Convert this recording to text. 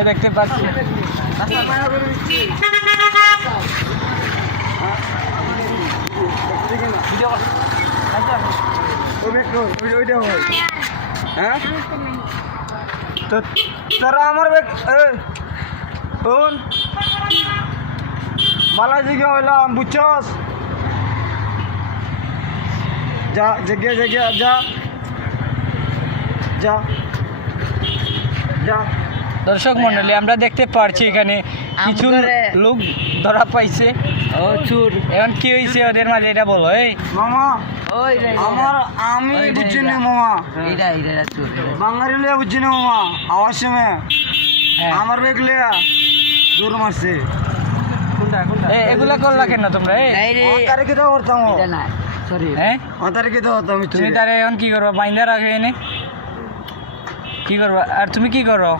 এই দেখতে পাচ্ছি হ্যাঁ তো তারা আমার ব্যাগ শোন বালাজি কে হইলাম বুঝছস যা জেগে জেগে যা যা যা দর্শক মন্ডলী আমরা দেখতে পারছি এখানে কিছু লোক ধরা পাইছে ও চুর এখন কি হয়েছে ওদের মাঝে এটা বলো এই মামা ওই আমার আমি বুঝছি না মামা এটা চুর বাঙালি লিয়া বুঝছি না মামা আমার সময় হ্যাঁ। আমার ব্যাগ লিয়া দূর মারছে এগুলা করলা কেন তোমরা এই রে তারিখে তো করতাম এটা না সরি হ্যাঁ তারিখে তো করতাম তুমি তারে এখন কি করবা বাইন্দা রাখে এনে কি করবা আর তুমি কি করো